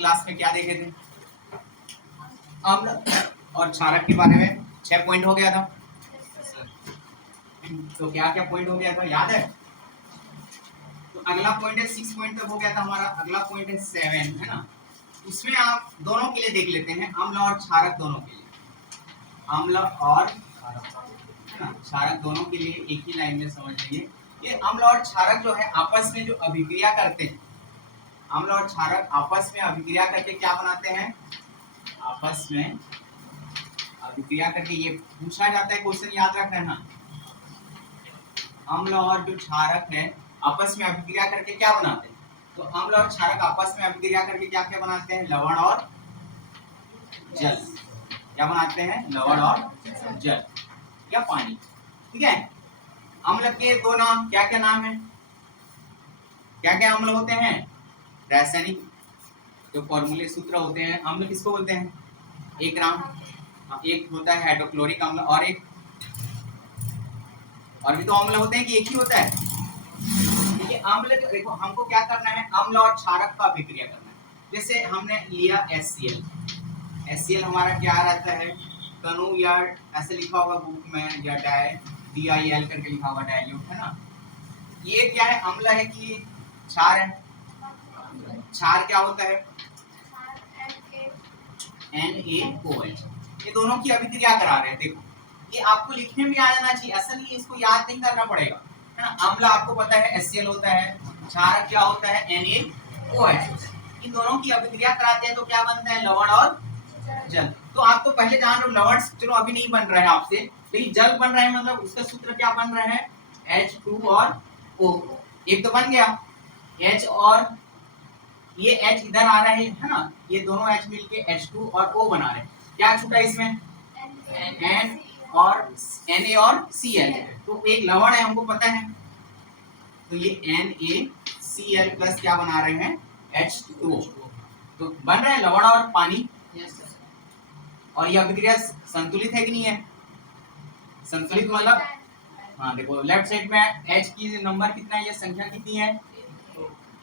Class में क्या देखे थे? अम्ल और क्षारक के बारे में 6 पॉइंट हो गया था। तो क्या क्या पॉइंट हो गया था याद है? तो अगला पॉइंट है 6 पॉइंट तक हो गया था हमारा। अगला पॉइंट है 7, है ना? उसमें आप दोनों के लिए देख लेते हैं, अम्ल और क्षारक दोनों के लिए। अम्ल और क्षारक दोनों के लिए एक ही लाइन में समझ लीजिए। ये अम्ल और क्षारक जो है आपस में जो अभिक्रिया करते हैं, अम्ल और क्षारक आपस में अभिक्रिया करके क्या बनाते हैं? आपस में अभिक्रिया करके, ये पूछा जाता है क्वेश्चन, याद रखना। अम्ल और जो क्षारक है आपस में अभिक्रिया करके क्या बनाते हैं? तो अम्ल और क्षारक आपस में अभिक्रिया करके क्या क्या बनाते हैं? लवण और जल। क्या बनाते हैं? लवण और जल या पानी। ठीक है। अम्ल के दो नाम, क्या क्या नाम है? क्या क्या अम्ल होते हैं? रासायनिक जो फॉर्मूले सूत्र होते हैं, अम्ल किसको बोलते हैं? एक नाम, एक होता है हाइड्रोक्लोरिक अम्ल, और एक और भी तो अम्ल होते हैं कि एक ही होता है? देखिए अम्ल देखो, हमको क्या करना है? अम्ल और क्षारक का अभिक्रिया करना है। जैसे हमने लिया HCl, HCl हमारा क्या रहता है? तनु, या ऐसे लिखा होगा बुक में, या DIL करके लिखा होगा, डाइल्यूट, है ना? ये क्या है? अम्ल है कि क्षार है? क्षार क्या होता है? NaOH। ये दोनों की अभिक्रिया करा रहे हैं। देखो ये आपको लिखने में आ जाना चाहिए, असल ये इसको याद नहीं करना पड़ेगा, है ना? अम्ल आपको पता है HCl होता है, क्षारक क्या होता है? NaOH। इन दोनों की अभिक्रिया कराते हैं तो क्या बनता है? लवण और जल। तो आप तो पहले जान रहे हो, लवण चलो अभी नहीं बन रहा है आपसे, लेकिन जल बन रहा है, मतलब उसका सूत्र क्या बन रहा है? H2 और O। एक तो बन गया H, और ये H इधर आ रहा है ना? ये दोनों H मिलके H2 और O बना रहे हैं। क्या छूटा इसमें? N और Na और Cl। तो एक लवण है, हमको पता है, तो ये NaCl प्लस क्या बना रहे हैं? H2O। तो बन रहा है लवण और पानी। और ये अभिक्रिया संतुलित है कि नहीं है? संतुलित मतलब, हाँ देखो लेफ्ट साइड में H की नंबर कितना है, ये संख्या कितनी है?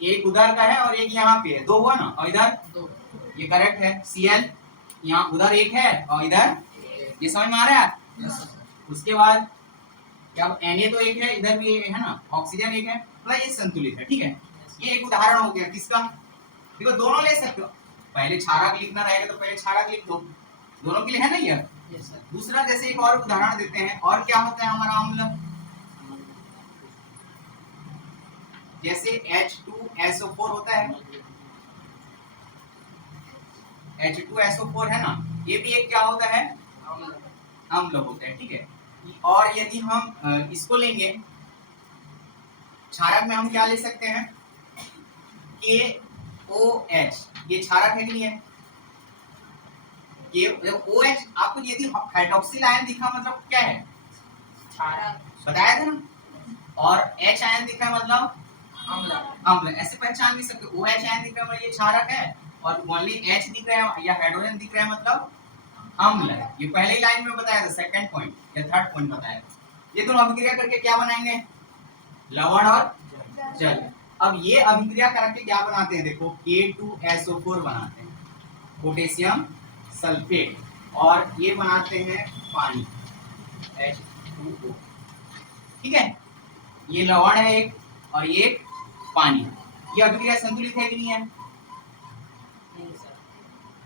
एक उधर का है और एक यहाँ पे है, 2 हुआ ना, और इधर 2। ये करेक्ट है। Cl यहाँ उधर 1 है और इधर, ये समझ में आ रहा है? उसके बाद क्या? Na तो 1 है, इधर भी 1 है ना, ऑक्सीजन 1 है, मतलब ये संतुलित है। ठीक है, ये एक उदाहरण हो गया किसका? देखो दोनों ले सकते हो, पहले क्षारक लिखना रहेगा तो पहले क्षारक लिख दो, दोनों के लिए, है ना ये? दूसरा जैसे एक और उदाहरण देते हैं, और क्या होता है हमारा अम्ल? जैसे H2SO4 होता है, H2SO4 है ना, ये भी एक क्या होता है? अम्ल होता है। ठीक है। और यदि हम इसको लेंगे क्षारक में, हम क्या ले सकते हैं? KOH, ये क्षारक है कि नहीं है? OH आपको यदि हाइड्रोक्सिल आयन दिखा मतलब क्या है? क्षारक, बताया था ना। और H आयन दिखा मतलब अम्ल, अम्ल। ऐसे पहचान नहीं सकते, OH आयन दिख रहा है मतलब ये क्षारक है, और ओनली H दिख रहा है या हाइड्रोजन दिख रहा है मतलब अम्ल है। ये पहले ही लाइन में बताया था, सेकंड पॉइंट या थर्ड पॉइंट बताया था। ये दोनों अभिक्रिया करके क्या बनाएंगे? लवण और जल। अब ये अभिक्रिया करके क्या बनाते हैं? देखो K2SO4 बनाते हैं, पोटेशियम सल्फेट, और ये बनाते हैं पानी, H2O। ठीक है, ये लवण है एक और ये पानी। ये अभिक्रिया संतुलित है कि नहीं है?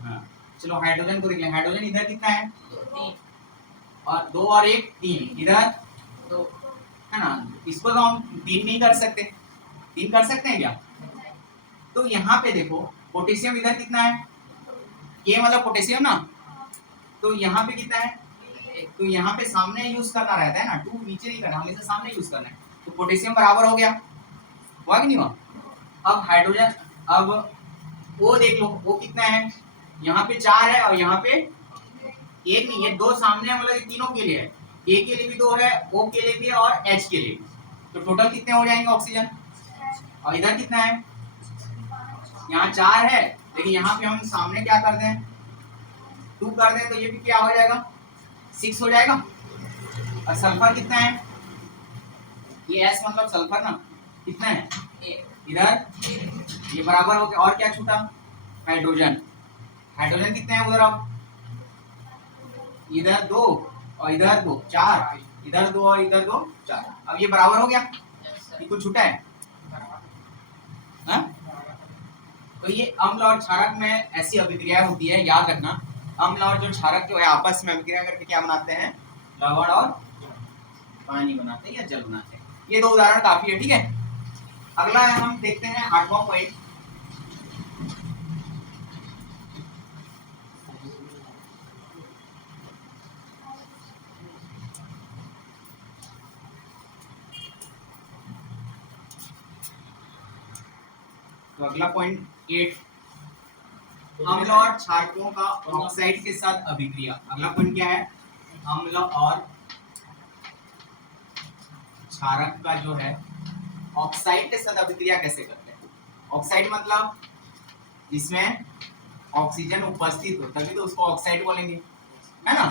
हाँ चलो हाइड्रोजन को देख लें। हाइड्रोजन इधर कितना है? 3, और 2 और 1 3, इधर 2, है ना? इसको तो हम 3 नहीं कर सकते, 3 कर सकते हैं क्या? तो यहाँ पे देखो पोटेशियम इधर कितना है? ये मतलब पोटेशियम ना, तो यहाँ पे कितना है? तो यहाँ पे सामने यूज करना रहता है ना, 2 नीचे नहीं करना, हमेशा सामने यूज करना है। तो पोटेशियम बराबर हो गया, हुआ कि नहीं हुआ? अब हाइड्रोजन, अब O देख लो, O कितना है? यहाँ पे 4 है और यहाँ पे 1 नहीं है, 2 सामने है, मतलब तीनों के लिए है। A के लिए भी 2 है, O के लिए भी है, और H के लिए भी। तो टोटल कितने हो जाएंगे ऑक्सीजन? और इधर कितना है? यहाँ 4 है, लेकिन यहाँ पे हम सामने क्या कर दें? 2 कर दें, तो ये भी क्या हो जाएगा? 6 हो जाएगा। और सल्फर कितना है? ये S मतलब सल्फर ना, कितना है? इधर ये बराबर हो गया, और क्या छूटा? हाइड्रोजन, हाइड्रोजन कितने हैं उधर? अब इधर 2 और इधर 2, 4, इधर 2 और इधर 2, 4। अब ये बराबर हो गया, ये कुछ छूटा है? हाँ? तो ये अम्ल और क्षारक में ऐसी अभिक्रिया होती है, याद रखना। अम्ल और जो क्षारक जो है आपस में अभिक्रिया करके क्या बनाते हैं? लवण और पानी बनाते हैं या जल बनाते हैं। ये 2 उदाहरण काफी है, ठीक है। अगला है, हम देखते हैं 8वां पॉइंट। तो अगला पॉइंट 8, अम्ल और क्षारकों का ऑक्साइड के साथ अभिक्रिया। अगला पॉइंट क्या है? अम्ल और क्षारक का जो है ऑक्साइड के साथ अभिक्रिया कैसे करते हैं। ऑक्साइड मतलब जिसमें ऑक्सीजन उपस्थित हो, तभी तो उसको ऑक्साइड बोलेंगे, है ना।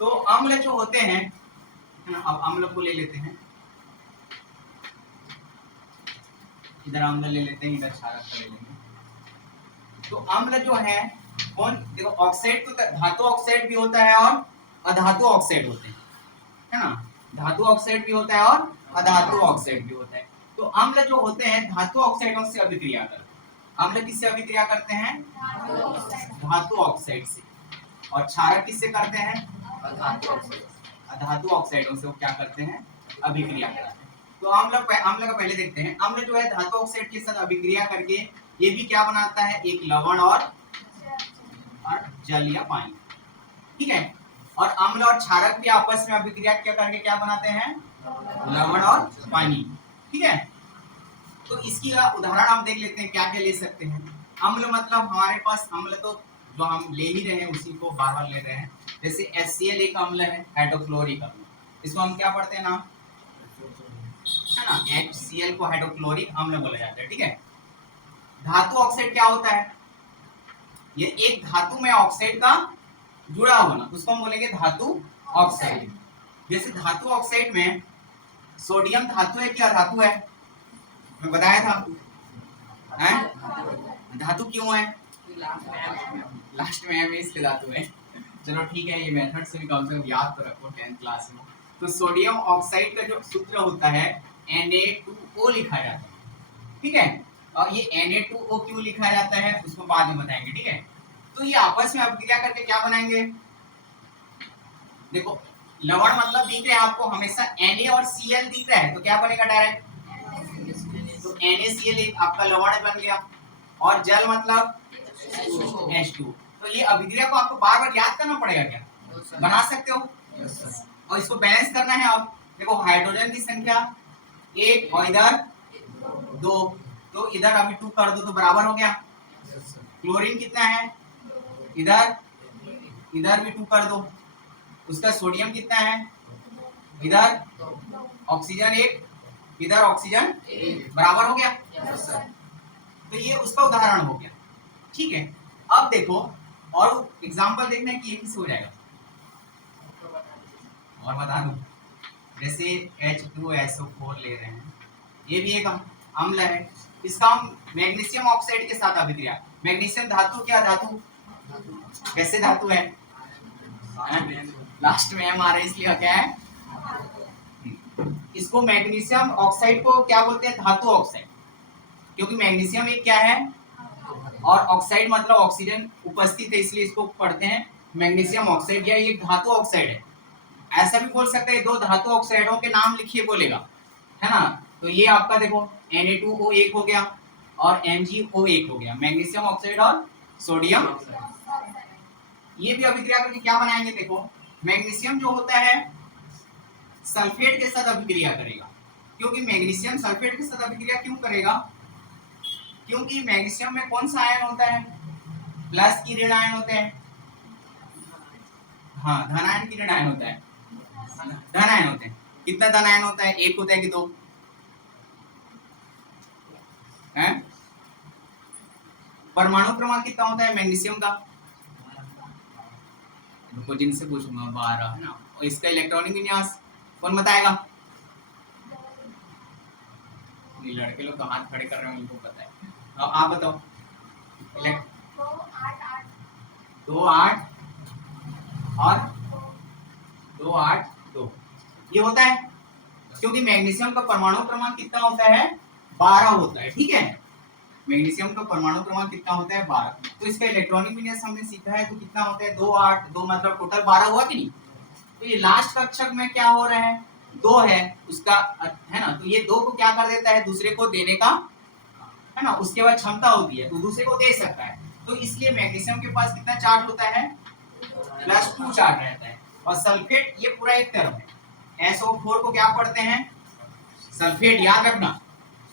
तो अम्ल जो होते हैं, है ना, अब अम्ल को ले लेते हैं, इधर अम्ल ले लेते हैं, इधर क्षारक का ले लेंगे। तो अम्ल जो है कौन, देखो ऑक्साइड तो धातु ऑक्साइड भी होता है और अधातु ऑक्साइड होते हैं, है ना। धातु ऑक्साइड भी होता है और अधातु ऑक्साइड भी होता है। तो अम्ल जो होते हैं धातु ऑक्साइडों से अभिक्रिया करते हैं। अम्ल किससे अभिक्रिया करते हैं? धातु ऑक्साइड से। और क्षारक किससे करते हैं? अधातु ऑक्साइडों से वो क्या करते हैं? अभिक्रिया कराते हैं। तो अम्ल का पहले देखते हैं। अम्ल जो है धातु ऑक्साइड के साथ अभिक्रिया करके ये भी क्या बनाता है? एक लवण और जल या पानी, ठीक है। और अम्ल और क्षारक भी आपस में अभिक्रिया क्या करके क्या बनाते हैं? लवण और पानी, ठीक है। तो इसकी उदाहरण आप देख लेते हैं, क्या क्या ले सकते हैं। अम्ल मतलब हमारे पास अम्ल तो जो हम ले ही रहे हैं उसी को बार बार ले रहे हैं। जैसे HCl एक अम्ल है, हाइड्रोक्लोरिक अम्ल। इसको हम क्या पढ़ते हैं नाम, है ना, HCl को हाइड्रोक्लोरिक अम्ल बोला जाता है, ठीक है। धातु ऑक्साइड क्या होता है? ये एक धातु में ऑक्साइड का जुड़ा होना, उसको हम बोलेंगे धातु ऑक्साइड। जैसे धातु ऑक्साइड में सोडियम धातु है क्या धातु है? मैं बताया था, हैं? धातु क्यों है? लास्ट में है इसके धातु है। चलो ठीक है, ये मेथड से भी कम से कम याद तो रखो 10th क्लास में। तो सोडियम ऑक्साइड का जो सूत्र होता है Na2O लिखा जाता है, ठीक है। और ये Na2O क्यों लिखा जाता है उसको बाद में बताएंगे, ठीक है। तो ये आपस में अभिक्रिया करके क्या बनाएंगे? देखो लवण मतलब दिख रहा है आपको, हमेशा Na और Cl दिख रहा है, तो क्या बनेगा डायरेक्ट? तो NaCl एक आपका लवण बन गया। और जल मतलब H2। तो ये अभिक्रिया को आपको बार बार याद करना पड़ेगा क्या? बना सकते हो। और इसको बैलेंस करना है। अब देखो हाइड्रोजन की संख्या 1 और इधर 2, तो इधर अभी 2 कर दो तो बराबर हो गया। क्लोरीन कितना है? इधर भी 2 कर दो। उसका सोडियम कितना है? इधर ऑक्सीजन 1, इधर ऑक्सीजन 1, बराबर हो गया। तो ये उसका उदाहरण हो गया, ठीक है। अब देखो और एग्जांपल देखना है कि ये किससे हो जाएगा, और बता दूं। जैसे H2SO4 ले रहे हैं, ये भी एक अम्ल है। इसका हम मैग्नीशियम ऑक्साइड के साथ अभिक्रिया, मैग्नीशियम धातु क्या धातु, कैसे धातु है? लास्ट में M आ रहा है इसलिए क्या है? इसको मैग्नीशियम ऑक्साइड को क्या बोलते हैं? धातु ऑक्साइड, क्योंकि मैग्नीशियम एक क्या है और ऑक्साइड मतलब ऑक्सीजन उपस्थित है, इसलिए इसको पढ़ते हैं मैग्नीशियम ऑक्साइड, या ये धातु ऑक्साइड है। ऐसा भी बोल सकते हैं, 2 धातु ऑक्साइडों के नाम लिखिए बोलेगा, है ना। तो ये आपका देखो Na2O एक हो गया और MgO एक हो गया, मैग्नीशियम ऑक्साइड और सोडियम। ये भी अभिक्रिया करके क्या बनाएंगे? देखो मैग्नीशियम जो होता है सल्फेट के साथ अभिक्रिया करेगा, क्योंकि मैग्नीशियम सल्फेट के साथ अभिक्रिया क्यों करेगा? क्योंकि मैग्नीशियम में कौन सा आयन होता है? प्लस की ऋण आयन होते हैं, हाँ धन आयन की ऋण आयन होता है, धन आयन होते हैं। कितना धन आयन होता है? 1 होता है कि 2 है? परमाणु क्रमांक कितना होता है मैग्नीशियम का? रुको जिनसे पूछूंगा, 12 है ना। और इसका इलेक्ट्रॉनिक विन्यास कौन बताएगा? ये लड़के लोग तो हाथ खड़े कर रहे हैं, उनको पता है। अब आप बताओ 2 8 और 2 8 2 ये होता है, क्योंकि मैग्नीशियम का परमाणु क्रमांक कितना होता है 12 होता है, ठीक है। मैग्नीशियम का परमाणु क्रमांक कितना होता है 12। तो इसका इलेक्ट्रॉनिक विन्यास हमने सीखा है, तो कितना होता है 2 8 2 मतलब टोटल 12 हुआ कि नहीं। तो ये लास्ट कक्षक में क्या हो रहा है 2 है उसका, है ना। तो ये 2 को क्या कर देता है दूसरे को देने का, है ना, उसके बाद क्षमता होती है तो दूसरे को दे सकता है। तो इसलिए मैग्नीशियम के पास कितना चार्ज होता है +2 चार्ज रहता है। और सल्फेट ये पूरा एक टर्म है। SO4 को क्या पढ़ते हैं सल्फेट, याद रखना।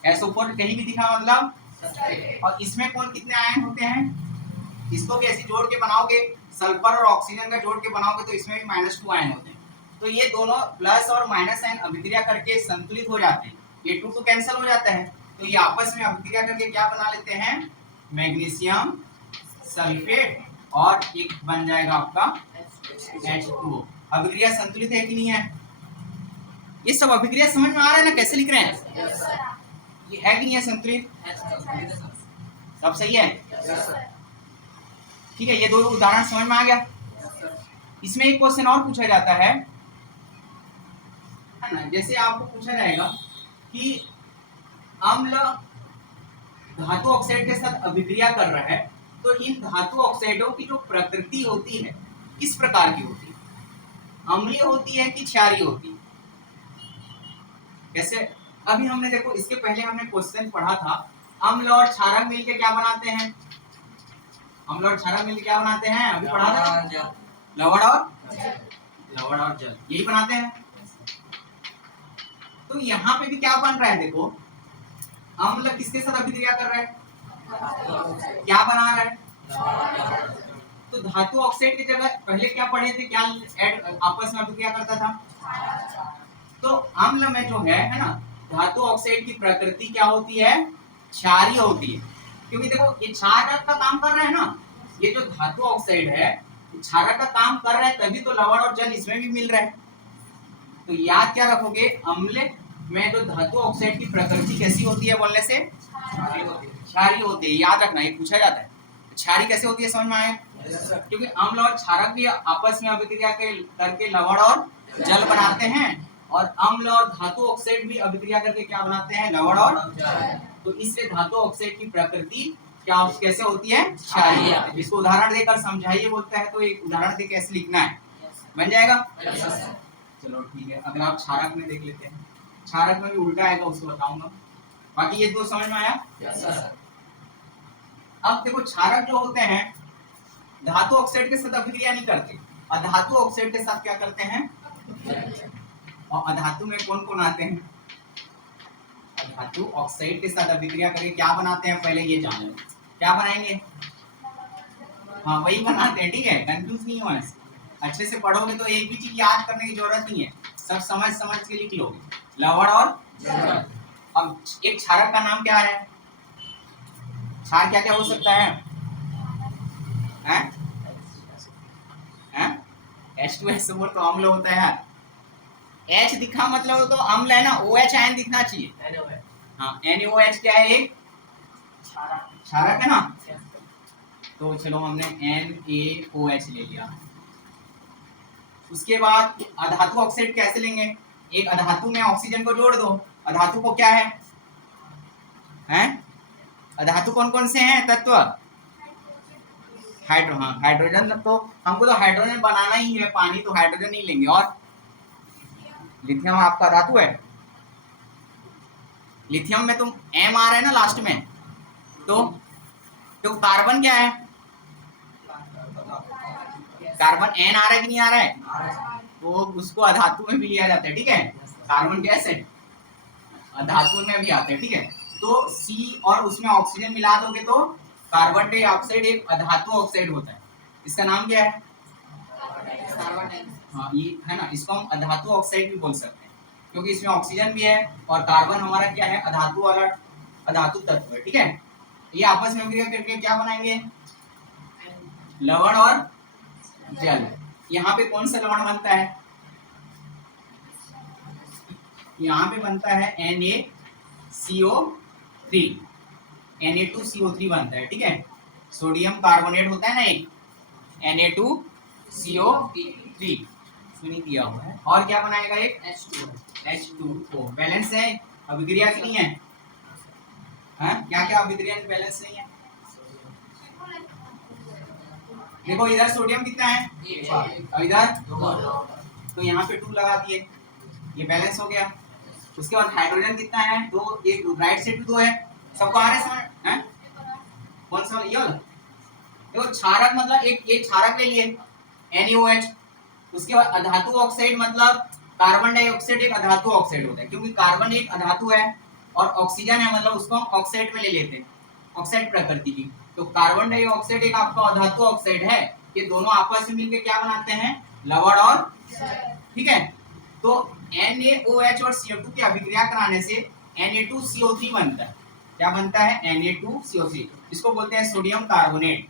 SO4 कहीं भी दिखा मतलब, और इसमें कौन कितने आयन होते हैं, इसको भी ऐसे जोड़ के बनाओगे, सल्फर और ऑक्सीजन का जोड़ के बनाओगे तो इसमें भी -2 आयन होते हैं। तो ये दोनों प्लस और माइनस आयन अभिक्रिया करके संतुलित हो जाते हैं, ये 2 कैंसिल हो जाता है, तो ये आपस में अभिक्रिया करके क्या बना लेते हैं मैग्नीशियम सल्फेट, और एक बन जाएगा आपका H2O। अभिक्रिया संतुलित है कि नहीं है, ये सब अभिक्रिया समझ में आ रहा है ना कैसे लिख रहे हैं, ये है कि नहीं है संतुलित, सब सही है, ठीक है। ये 2 उदाहरण समझ में आ गया। इसमें एक क्वेश्चन और पूछा जाता है ना, जैसे आपको पूछा जाएगा कि अम्ल धातु ऑक्साइड के साथ अभिक्रिया कर रहा है, तो इन धातु ऑक्साइडों की जो प्रकृति होती है किस प्रकार की होती है, अम्लीय होती है कि क्षारीय होती है, कैसे। अभी हमने देखो इसके पहले हमने क्वेश्चन पढ़ा था, अम्ल और क्षारक मिलकर क्या बनाते हैं, अम्ल और क्षारक मिलकर क्या बनाते हैं, अभी पढ़ा था लवण और जल, यही बनाते हैं। तो यहाँ पे भी क्या बन रहा है देखो, अम्ल किसके साथ अभिक्रिया कर रहा है, क्या बना रहा है, तो धातु ऑक्साइड की जगह पहले क्या पढ़े थे, क्या आपस में अभिक्रिया करता था। तो अम्ल में जो है ना, धातु ऑक्साइड की प्रकृति क्या होती है, क्षारीय होती है, क्योंकि देखो ये क्षारक का काम कर रहा है ना, ये जो धातु ऑक्साइड है क्षारक का काम कर रहा है, तभी तो लवण और जल इसमें भी मिल रहा है। तो याद क्या रखोगे, अम्ल में जो धातु ऑक्साइड की प्रकृति कैसी होती है बोलने से, क्षारीय होती है, याद रखना, ये पूछा जाता है क्षारीय कैसे होती है, समझ में आए, क्योंकि अम्ल और क्षारक भी आपस में अभिक्रिया करके लवण और जल बनाते हैं, और अम्ल और धातु ऑक्साइड भी अभिक्रिया करके क्या बनाते हैं, लवण और, तो इसलिए धातु ऑक्साइड की प्रकृति क्या कैसे होती है, क्षारीय। इसको उदाहरण देकर समझाइए बोलता है, तो एक उदाहरण दे कैसे लिखना है, बन जाएगा। चलो ठीक है, अगर आप क्षारक में देख लेते हैं, क्षारक में भी उल्टा आएगा उसको बताऊंगा, बाकी ये 2 समझ में आया। अब देखो क्षारक जो होते हैं धातु ऑक्साइड के साथ अभिक्रिया नहीं करते, और धातु ऑक्साइड के साथ क्या करते हैं, और अधातु में कौन कौन आते हैं, धातु ऑक्साइड के साथ अभिक्रिया करके क्या बनाते हैं, पहले ये जान लो क्या बनाएंगे, हाँ वही बनाते हैं, ठीक है, कंफ्यूज नहीं हो, अच्छे से पढ़ोगे तो एक भी चीज याद करने की जरूरत नहीं है, सब समझ समझ के लिख लोगे, लवण और जल। अब एक क्षारक का नाम क्या है, क्षार क्या क्या हो सकता है, H2SO4 तो अम्ल होता है यार, H दिखा मतलब तो अम्ल है ना, OH आयन दिखना चाहिए, हाँ NaOH क्या है, एक क्षारक है ना। तो चलो हमने NaOH ले लिया। उसके बाद अधातु ऑक्साइड कैसे लेंगे, एक अधातु में ऑक्सीजन को जोड़ दो, अधातु को क्या है, अधातु कौन कौन से हैं तत्व, हाइड्रोजन, तो हमको तो हाइड्रोजन बनाना ही है, पानी तो हाइड्रोजन नहीं लेंगे, और लिथियम आपका धातु है, लिथियम में तुम M आ रहा है ना लास्ट में, तो कार्बन क्या है, कार्बन N आ रहा है कि नहीं आ रहा है, तो उसको अधातु में भी लिया जाता है, ठीक है, कार्बन गैस है अधातु में भी आता है, ठीक है। तो C और उसमें ऑक्सीजन मिला दोगे तो कार्बन डाइऑक्साइड एक अधातु ऑक्साइड होता है, इसका नाम क्या है, हाँ ये है ना, इसको हम अधातु ऑक्साइड भी बोल सकते हैं, क्योंकि इसमें ऑक्सीजन भी है और कार्बन हमारा क्या है, अधातु वाला अधातु तत्व है, ठीक है। ये आपस में अभिक्रिया करके क्या बनाएंगे, लवण और जल। यहाँ पे कौन सा लवण बनता है, यहाँ पे बनता है Na2CO3 बनता है, ठीक है। सोडियम कार्बोनेट होता है ना एक, Na2CO3 सुनी दिया हुआ है। और क्या बनाएगा एक H2O। बैलेंस है, अभिक्रिया की नहीं है। हाँ, क्या क्या अभिक्रिया बैलेंस नहीं है? देखो इधर सोडियम कितना है और इधर 2, तो यहाँ पे 2 लगा दिए, ये बैलेंस हो गया। उसके बाद हाइड्रोजन कितना है 2, एक राइट साइड 2 है। सबको आ रहा है समझ हैं? कौन सा ये वाला? देखो क्षारक मतलब एक क्षारक ले लिए NaOH। उसके बाद अधातु ऑक्साइड मतलब कार्बन डाइऑक्साइड एक अधातु ऑक्साइड होता है, क्योंकि कार्बन एक अधातु है और ऑक्सीजन है, मतलब उसको हम ऑक्साइड में ले लेते हैं, ऑक्साइड प्रकृति की। तो कार्बन डाइऑक्साइड एक आपका अधातु ऑक्साइड है। ये दोनों आपस में मिलकर क्या बनाते हैं? लवण और, ठीक है। तो NaOH और CO2 की अभिक्रिया कराने से Na2CO3 बनता है। क्या बनता है? Na2CO3, इसको बोलते हैं सोडियम कार्बोनेट,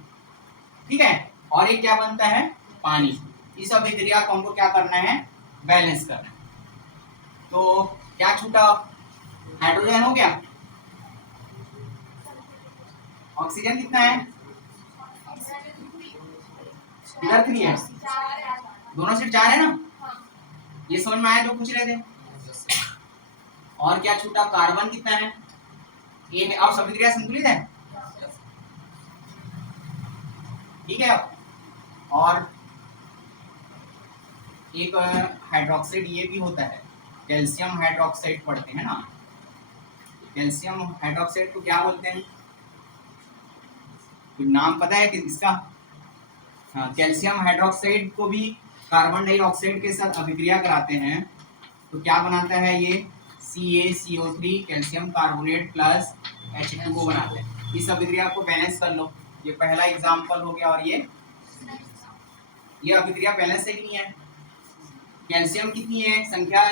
ठीक है। और ये क्या बनता है? पानी। इस अभिक्रिया को हमको क्या करना है? बैलेंस करना है। तो क्या छूटा? हाइड्रोजन हो गया। ऑक्सीजन कितना है? इधर 3 है, दोनों से 4 है ना। ये समझ में आया जो पूछ रहे थे? और क्या छूटा? कार्बन कितना है? ये अब सब अभिक्रिया संतुलित है, ठीक है। और एक हाइड्रोक्साइड ये भी होता है, कैल्शियम हाइड्रोक्साइड पढ़ते हैं ना। कैल्शियम हाइड्रोक्साइड को क्या बोलते हैं? कुछ नाम पता है कि इसका? हाँ, कैल्शियम हाइड्रोक्साइड को भी कार्बन डाइऑक्साइड के साथ अभिक्रिया कराते हैं तो क्या बनाता है? ये CaCO3 calcium carbonate plus H2O बनाते हैं। इस अभिक्रिया को बैलेंस कर लो। ये पहला एग्जांपल हो गया। और ये अभिक्रिया बैलेंस है कि नहीं है? कैल्शियम कितनी है संख्या?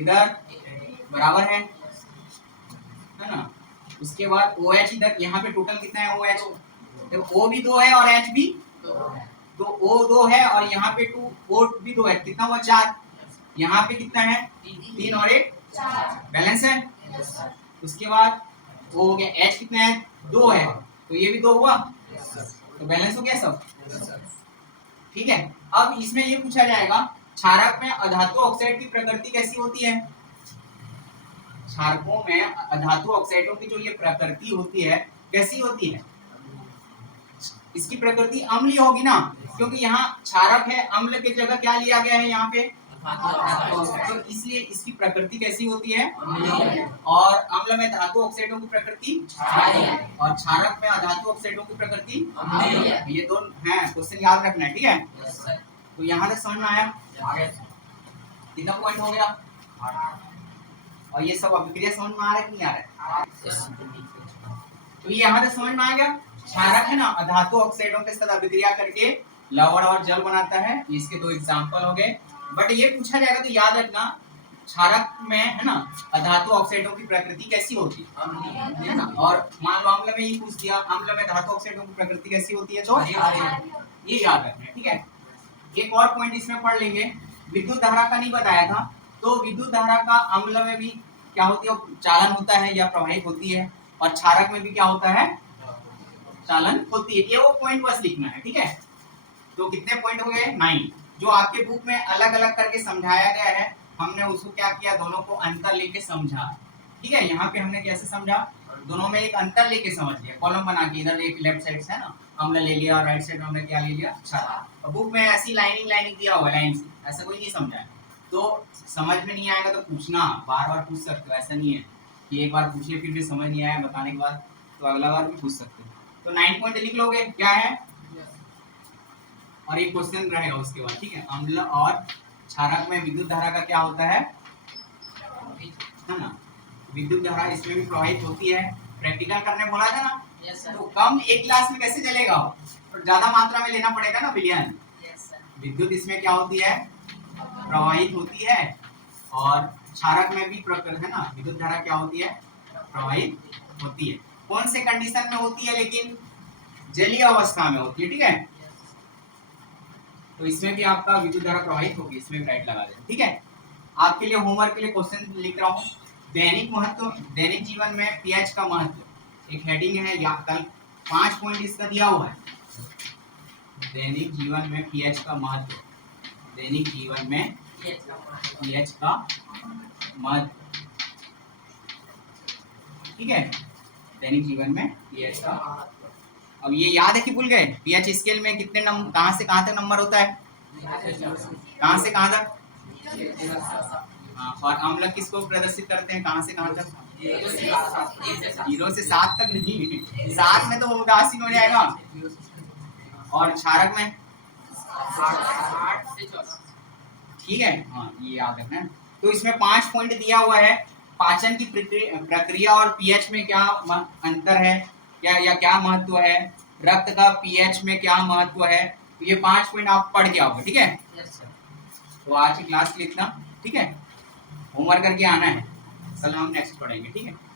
इधर बराबर है ना। उसके बाद OH इधर, यहाँ पे टोटल कितना है? OH, देखो O भी 2 है और H भी 2 है, तो O 2 है और यहाँ पे 2, O भी 2 है, कितना हुआ? 4। यहाँ पे कितना है? 3 और 1 4, बैलेंस है। उसके बाद O हो गया, H कितना है? 2 है, तो ये भी 2 हुआ, तो बैलेंस हो गया सब, ठीक है। अब इसमें ये पूछा जाएगा क्षारक में अधातु ऑक्साइड की प्रकृति कैसी होती है? क्षारकों में अधातु ऑक्साइडों की जो ये प्रकृति होती है कैसी होती है? इसकी प्रकृति अम्लीय होगी ना, क्योंकि यहाँ क्षारक है, अम्ल की जगह क्या लिया गया है यहाँ पे? तो इसलिए इसकी प्रकृति कैसी होती है? और अम्ल में धातु ऑक्साइडों की प्रकृति और क्षारक में अधातु ऑक्साइडों की प्रकृति। ये दोनों हैं, क्वेश्चन याद रखना है, ठीक है। तो यहाँ तक समझ में आया? कितना पॉइंट हो गया? और ये सब अभिक्रिया समझ में आ रहा है कि नहीं आ रहा है? तो ये यहाँ तक समझ में आ गया। क्षारक है ना, अधातु ऑक्साइडों के साथ अभिक्रिया करके लवण और जल बनाता है। इसके 2 एग्जांपल हो गए। बट ये पूछा जाएगा तो याद रखना, क्षारक में है ना अधातु ऑक्साइडों की प्रकृति कैसी होती है ना। और मान लो अम्ल में ये पूछ दिया, अम्ल में धातु ऑक्साइडों की प्रकृति कैसी होती है, तो ये याद रखना है, ठीक है। एक और पॉइंट इसमें पढ़ लेंगे, विद्युत धारा का नहीं बताया था। तो विद्युत धारा का अम्ल में भी क्या होती है? चालन होता है या प्रवाहित होती है। और क्षारक में भी क्या होता है? चालन होती है। ये वो पॉइंट बस लिखना है, ठीक है। तो कितने पॉइंट हो गए? 9। जो आपके बुक में अलग अलग करके समझाया गया है, हमने उसको क्या किया? दोनों को अंतर लेके समझा, ठीक है। यहाँ पे हमने कैसे समझा? दोनों में एक अंतर लेके समझ लिया, कॉलम बना के। इधर एक लेफ्ट साइड से है ना हमने ले लिया और राइट साइड में हमने क्या ले लिया? क्षारक। और बुक में ऐसी लाइनिंग दिया हुआ, लाइन से, ऐसा कोई नहीं समझा है। तो समझ में नहीं आएगा तो पूछना, बार बार पूछ सकते हो। ऐसा नहीं है कि एक बार पूछिए फिर भी समझ नहीं आया बताने के बाद तो अगला बार भी पूछ सकते हो। तो 9 पॉइंट लिख लोगे क्या है? और एक क्वेश्चन रहेगा उसके बाद, ठीक है। अम्ल और क्षारक में विद्युत धारा का क्या होता है ना। विद्युत धारा इसमें भी प्रवाहित होती है। प्रैक्टिकल करने बोला था ना। तो कम एक क्लास में कैसे चलेगा? तो ज्यादा मात्रा में लेना पड़ेगा ना विलियन। विद्युत इसमें क्या होती है? प्रवाहित होती है। और क्षारक में भी है ना विद्युत धारा क्या होती है? प्रवाहित होती है। कौन से कंडीशन में होती है? लेकिन जलीय अवस्था में होती है, ठीक है। तो इसमें भी आपका विद्युत धारा प्रवाहित होगी, इसमें भी राइट लगा दें, ठीक है। आपके लिए होमवर्क के लिए क्वेश्चन लिख रहा हूँ। दैनिक महत्व, दैनिक जीवन में पीएच का महत्व, एक हेडिंग है या कल 5 पॉइंट इसका दिया हुआ है। दैनिक जीवन में पीएच का महत्व, दैनिक जीवन में पीएच का महत्व, ठीक है, दैनिक जीवन में पीएच का। अब ये याद है कि भूल गए? पीएच स्केल में कितने नंबर, कहाँ से कहाँ तक नंबर होता है? कहाँ से कहाँ तक? हाँ, और अम्ल किसको प्रदर्शित करते हैं, कहाँ से कहाँ तक? 0 से 7 तक नहीं, 7 में तो उदासीन हो जाएगा। और क्षारक में 8 से 14, ठीक है। हाँ, ये याद रखना। तो इसमें 5 पॉइंट दिया हुआ है। पाचन की प्रक्रिया और पीएच में क्या अंतर है, या क्या महत्व है, रक्त का पीएच में क्या महत्व है, ये 5 पॉइंट आप पढ़ के आओगे, ठीक है। तो आज की क्लास के लिए इतना, ठीक है। होमवर्क करके आना है, कल हम नेक्स्ट पढ़ेंगे, ठीक है।